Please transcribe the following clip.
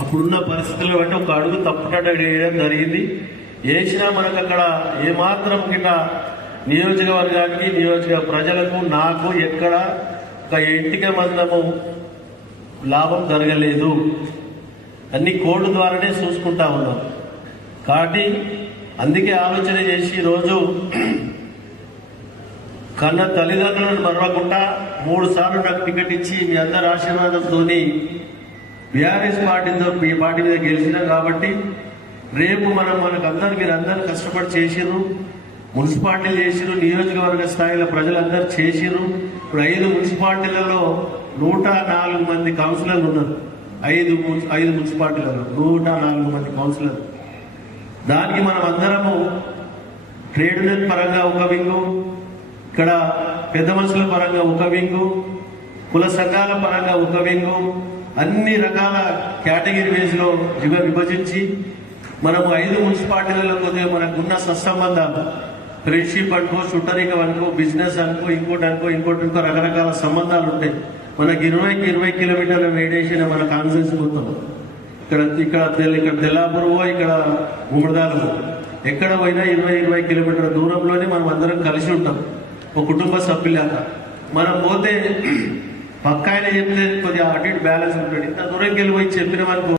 అప్పుడున్న పరిస్థితులు బట్టి ఒక అడుగు తప్పునట్టు వేయడం జరిగింది. వేసినా మనకు అక్కడ ఏమాత్రం కింద నియోజకవర్గానికి నియోజక ప్రజలకు నాకు ఎక్కడ ఒక ఇంటికి మందము లాభం జరగలేదు. అన్ని కోడ్ల ద్వారానే చూసుకుంటా ఉన్నాం. కాబట్టి అందుకే ఆలోచన చేసి ఈరోజు కన్న తల్లిదండ్రులను మరవకుండా 3 సార్లు నాకు టికెట్ ఇచ్చి మీ అందరి ఆశీర్వాదంతో బీఆర్ఎస్ పార్టీ మీద గెలిచినాం. కాబట్టి రేపు మనకందరూ మీరందరూ కష్టపడి చేసిర్రు, మున్సిపాలిటీలు చేసిర్రు, నియోజకవర్గ స్థాయిలో ప్రజలందరూ చేసిర్రు. ఇప్పుడు 5 మున్సిపాలిటీలలో 104 మంది కౌన్సిలర్లు ఉన్నారు. 5 మున్సిపాలిటీలలో 104 మంది కౌన్సిలర్. దానికి మనం అందరము ట్రేడ్ యూనియన్ పరంగా ఒక వింగు, ఇక్కడ పెద్ద మనుషుల పరంగా ఒక వింగు, కుల సంఘాల పరంగా ఒక వింగు, అన్ని రకాల కేటగిరీ వేస్లో విభజించి మనము 5 మున్సిపాలిటీలలో కొద్దిగా మనకున్న సత్సంబంధాలు, ఫ్రెండ్షిప్ అనుకో, చుట్టరికం అనుకో, బిజినెస్ అనుకో, ఇంకోటి రకరకాల సంబంధాలు ఉంటాయి. మనకి 20 కిలోమీటర్ల రేడియేషన్ మన కాన్ఫరెన్స్ మొత్తం. ఇక్కడ తెల్లాపూర్, ఇక్కడ ఉమ్మడిదాలు, ఎక్కడ పోయినా 20 కిలోమీటర్ల దూరంలోనే మనం అందరం కలిసి ఉంటాం, ఒక కుటుంబ సభ్యులాగా. మనం పోతే పక్క ఆయన చెప్తే కొద్దిగా అటు ఇటు బ్యాలెన్స్ ఉంటాడు. ఇంత దూరంకి వెళ్ళి పోయి చెప్పిన వరకు